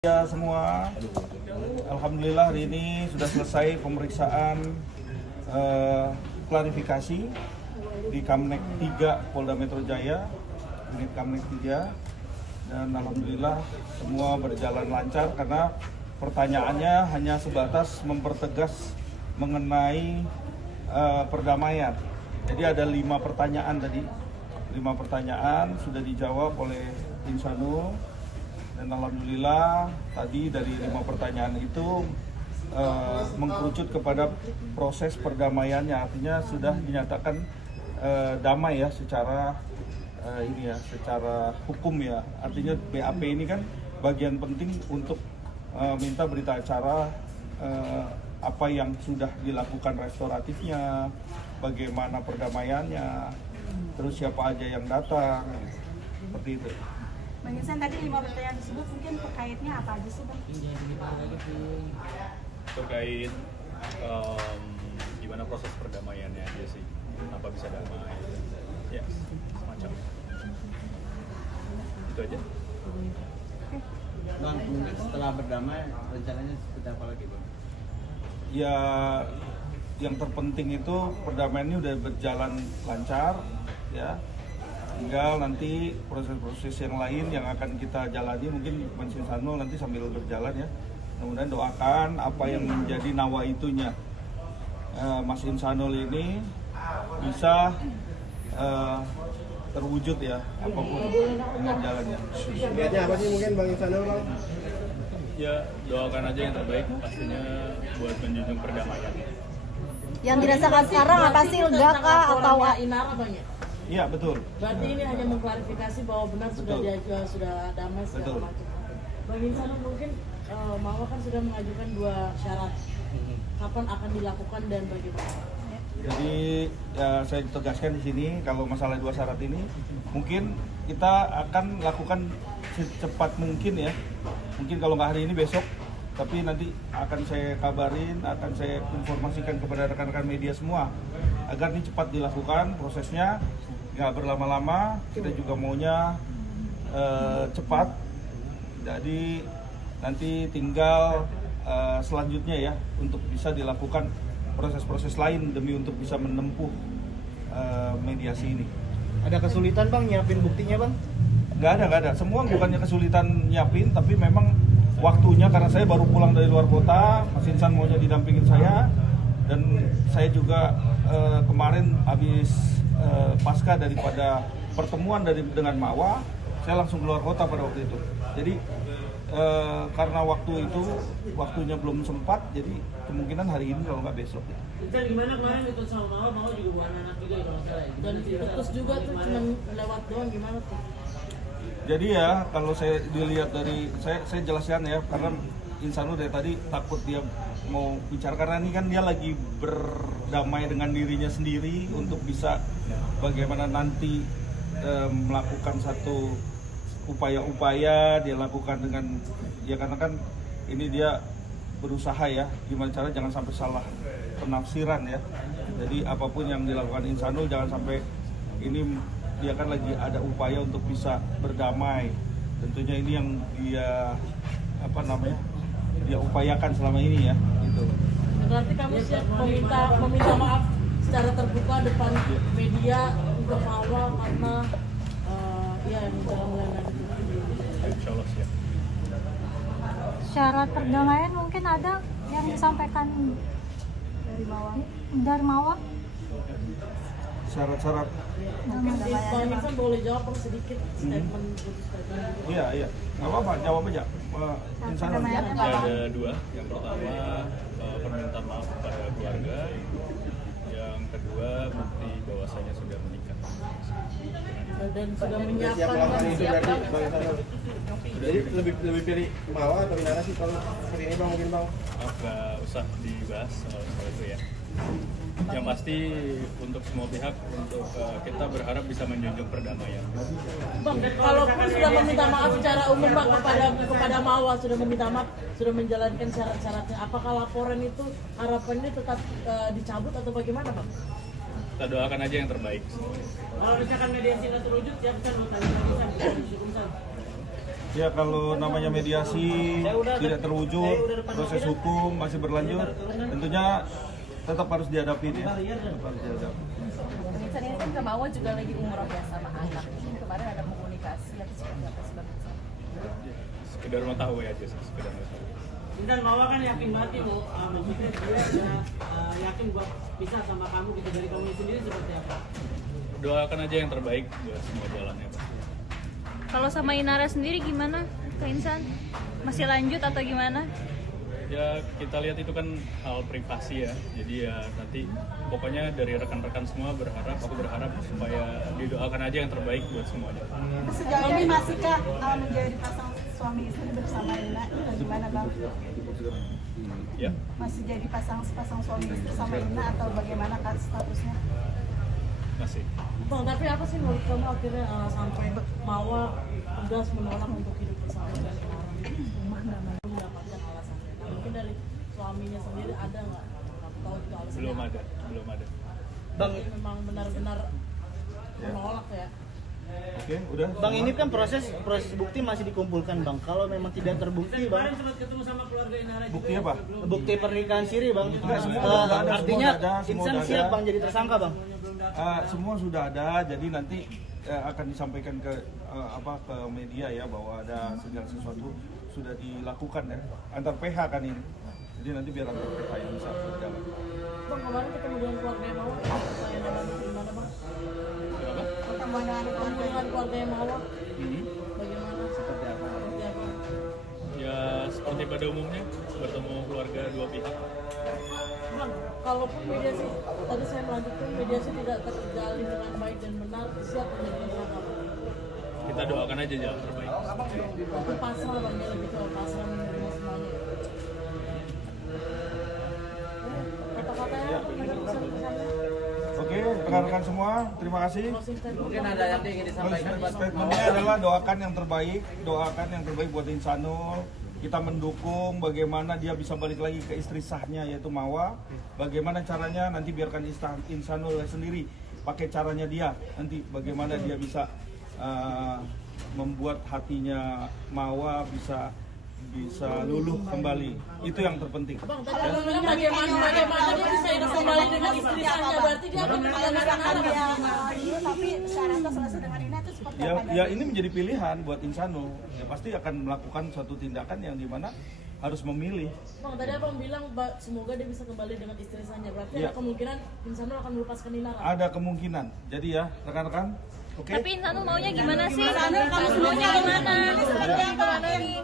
Ya semua, alhamdulillah hari ini sudah selesai pemeriksaan klarifikasi di Kamnek 3 Polda Metro Jaya, unit Kamnek 3, dan alhamdulillah semua berjalan lancar karena pertanyaannya hanya sebatas mempertegas mengenai perdamaian. Jadi ada 5 pertanyaan tadi, 5 pertanyaan sudah dijawab oleh Insanul. Dan alhamdulillah tadi dari 5 pertanyaan itu mengkerucut kepada proses perdamaiannya, artinya sudah dinyatakan damai ya secara secara hukum ya. Artinya BAP ini kan bagian penting untuk minta berita acara apa yang sudah dilakukan restoratifnya, bagaimana perdamaiannya, terus siapa aja yang datang, seperti itu. Bang Insan, tadi 5 pertanyaan tersebut mungkin terkaitnya apa aja sih Bang? Terkait gimana proses perdamaiannya aja sih, kenapa bisa damai, ya semacam itu aja. Bang, mungkin setelah berdamai rencananya seperti apa lagi Bang? Ya yang terpenting itu perdamaian ini udah berjalan lancar ya. Tinggal nanti proses-proses yang lain yang akan kita jalani, mungkin Mas Insanul nanti sambil berjalan ya. Kemudian doakan apa yang menjadi nawaitunya Mas Insanul ini bisa terwujud ya, apapun dengan jalannya. Lihatnya apa sih mungkin Bang Insanul Bang? Ya doakan aja yang terbaik pastinya buat menjunjung perdamaian. Yang dirasakan sekarang apa sih, lega kah atau Inara banyak? Iya betul. Berarti ini hanya mengklarifikasi bahwa benar sudah sudah damai segala macam. Bang Insan, mungkin Mawa kan sudah mengajukan 2 syarat. Kapan akan dilakukan dan bagaimana? Jadi ya, saya tegaskan di sini kalau masalah 2 syarat ini mungkin kita akan lakukan secepat mungkin ya. Mungkin kalau nggak hari ini besok, tapi nanti akan saya kabarin, akan saya informasikan kepada rekan-rekan media semua agar ini cepat dilakukan prosesnya, nggak berlama-lama. Kita juga maunya cepat, jadi nanti tinggal selanjutnya ya untuk bisa dilakukan proses-proses lain demi untuk bisa menempuh mediasi ini. Ada kesulitan Bang nyiapin buktinya Bang? Nggak ada. Semua bukannya kesulitan nyiapin, tapi memang waktunya karena saya baru pulang dari luar kota, Mas Insan maunya didampingin saya, dan saya juga kemarin habis pasca daripada pertemuan dengan Mawa, saya langsung keluar kota pada waktu itu. Jadi karena waktunya belum sempat, jadi kemungkinan hari ini kalau nggak besok. Dan gimana kemarin ikut sama Mawa juga bukan anak juga ya kalau salah. Dan putus juga tuh cuma lewat doang, gimana tuh? Jadi ya kalau saya dilihat dari saya jelaskan ya, karena Insanul dari tadi takut dia mau bicara karena ini kan dia lagi berdamai dengan dirinya sendiri untuk bisa bagaimana nanti melakukan satu upaya-upaya dia lakukan dengan ya, karena kan ini dia berusaha ya gimana cara jangan sampai salah penafsiran ya. Jadi apapun yang dilakukan Insanul jangan sampai ini dia kan lagi ada upaya untuk bisa berdamai. Tentunya ini yang dia dia upayakan selama ini ya gitu. Berarti kamu siap meminta maaf secara terbuka depan media untuk Mawa karena ya menjalankan Insya Allah siap. syarat perdamaian mungkin ada yang disampaikan dari Mawa? Syarat-syarat. mungkin Bang Insan boleh jawab sedikit statement Iya. Nggak apa-apa, jawab aja. Insanul. Ya, ada 2. Yang pertama permintaan maaf kepada keluarga. Yang kedua bukti bahwasanya sudah menikah. dan sudah menyiapkan Siap melakukan itu berarti Bang Insanul. Jadi lebih pilih Mawa atau Inara sih kalau hari ini Bang mungkin Bang? Nggak usah dibahas soal itu ya. Yang pasti untuk semua pihak, untuk kita berharap bisa menjunjung perdamaian. Bang, kalaupun sudah meminta maaf secara umum Bang kepada Mawa, sudah meminta maaf, sudah menjalankan syarat-syaratnya, apakah laporan itu harapannya tetap dicabut atau bagaimana Bang? Kita doakan aja yang terbaik. Kalau misalkan mediasi nggak terwujud, siap kan mau tanya lagi Ya kalau namanya mediasi tidak terwujud, proses hukum masih berlanjut, tentunya tetap harus dihadapi ya. Tetap harus dihadapi. Pemirsa ini kan Kamawa juga lagi umroh ya sama anak. Kemarin ada komunikasi atau seperti apa sih Bang? Sekedar mau tahu aja sih, sekedar mau tahu. Dan Mawa kan yakin banget Bu, maksudnya dia udah yakin buat bisa sama kamu gitu. Dari kamu sendiri seperti apa? Doakan aja yang terbaik buat semua jalannya Pak. Kalau sama Inara sendiri gimana, Kak Insan? Masih lanjut atau gimana? Ya kita lihat itu kan hal privasi ya, jadi ya nanti pokoknya dari rekan-rekan semua aku berharap supaya didoakan aja yang terbaik buat semuanya. Sejauh ini masihkah menjadi pasang suami istri bersama Ina? Itu gimana Bang? Ya, Masih jadi pasang suami istri sama Ina atau bagaimana Kak statusnya? masih. Bang, tapi apa sih menurut kamu akhirnya sampai Mawa tegas menolak untuk hidup bersama dengan Inara? Mendapatkan alasannya. Nah, mungkin dari suaminya sendiri ada nggak? Tahu itu alasannya? Belum ada. Bang, memang benar-benar menolak ya. Oke, udah. Bang, ini kan proses bukti masih dikumpulkan Bang. Kalau memang tidak terbukti Bang, Kemarin sempat ketemu sama keluarga Inara juga. Bukti apa? bukti pernikahan siri Bang. semua udah ada, Artinya semua udah ada, semua Insan udah siap ada. Bang jadi tersangka Bang. Semua sudah ada, jadi nanti akan disampaikan ke ke media ya bahwa ada segala sesuatu sudah dilakukan ya antar PH kan ini. Jadi nanti biar antar PH yang bisa berjalan. Bang, kemarin ketemu dengan keluarga Mawa, saya dalam gimana Bang? Kenapa? Ketemu dengan keluarga Mawa, bagaimana? Seperti apa? Seperti apa? Ya seperti pada umumnya bertemu keluarga dua pihak. Bang, kalaupun mediasi, tadi saya melanjutkan mediasi tidak terjalin dengan baik dan benar, siap menjadi tersangka. Kita doakan aja jalan terbaik. Tapi pasrah Bang, ya lebih ke pasrah menerima semuanya. Kata-katanya, pesan-pesannya, Oke, rekan-rekan semua, terima kasih. closing statement. Mungkin ada yang ingin disampaikan buat Statementnya adalah doakan yang terbaik buat Insanul. Kita mendukung bagaimana dia bisa balik lagi ke istri sahnya yaitu Mawa. Bagaimana caranya nanti biarkan Insanul sendiri pakai caranya dia. Nanti bagaimana dia bisa membuat hatinya Mawa bisa luluh kembali. Itu yang terpenting. Bang, tadi abang bilang bagaimana dia bisa hidup kembali dengan istri sahnya, berarti dia akan melakukan Dia tapi syaratnya selesai dengan Ina itu seperti apa? Ya ini menjadi pilihan buat Insanul. Ya pasti akan melakukan suatu tindakan yang dimana harus memilih. Bang, tadi abang bilang semoga dia bisa kembali dengan istri sahnya, berarti Iya. ada kemungkinan Insanul akan melepaskan Inara. Ada kemungkinan. Jadi ya rekan-rekan, oke? Tapi Insanul maunya gimana sih? Insanul kamu Maunya gimana? Seperti yang kemana nih?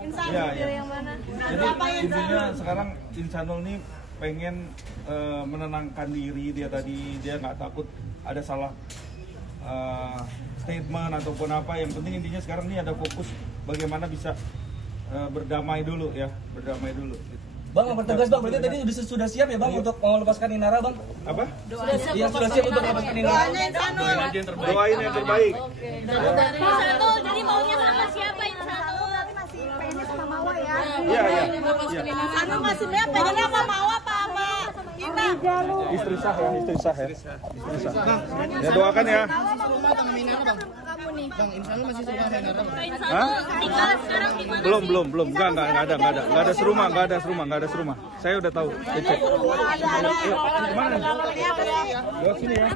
Insan Ya, video ya. yang mana? Jadi intinya sekarang Insanul nih pengen menenangkan diri dia tadi, dia nggak takut ada salah statement ataupun apa. Yang penting intinya sekarang ini ada fokus bagaimana bisa berdamai dulu ya, berdamai dulu. Gitu. Bang, yang bertugas Bang, berarti tadi sudah siap ya Bang untuk melepaskan Inara Bang? Apa? Iya, sudah siap untuk melepaskan Inara. Doain aja yang terbaik. Doain yang terbaik. Insanul, jadi maunya sama siapa Insanul? Tapi masih pengennya sama Mawa ya. Iya, iya. Insanul masih pengennya sama Mawa apa sama Ina? Istri sah ya. Istri sah. Ya doakan ya. Bang, Insan masih suka sama Inara Bang. Insanul tinggal sekarang di mana? Belum. Enggak ada serumah. Saya udah tahu. Cek. Kemana? Lewat sini ya.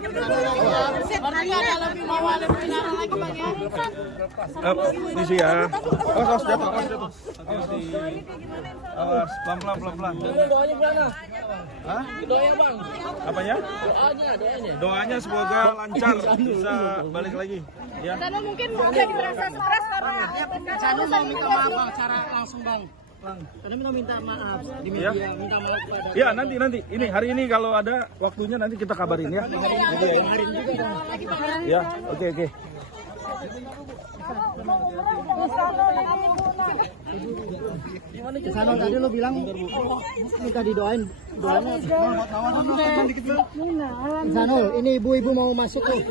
Di sini ya. Awas jatuh. Awas, pelan. Doanya gimana? Hah? Doanya Bang. Apanya? Doanya. Doanya semoga lancar bisa balik lagi. Ya. Karena mungkin dia merasa stres karena Sanul mau minta maaf Bang, secara langsung Bang. Karena mau minta maaf di Ya. media, minta maaf kepada Ya nanti ini hari ini kalau ada waktunya nanti kita kabarin ya. Ya, oke. Sanul tadi lo bilang minta didoain. Doanya. Sanul, ini ibu-ibu mau masuk tuh.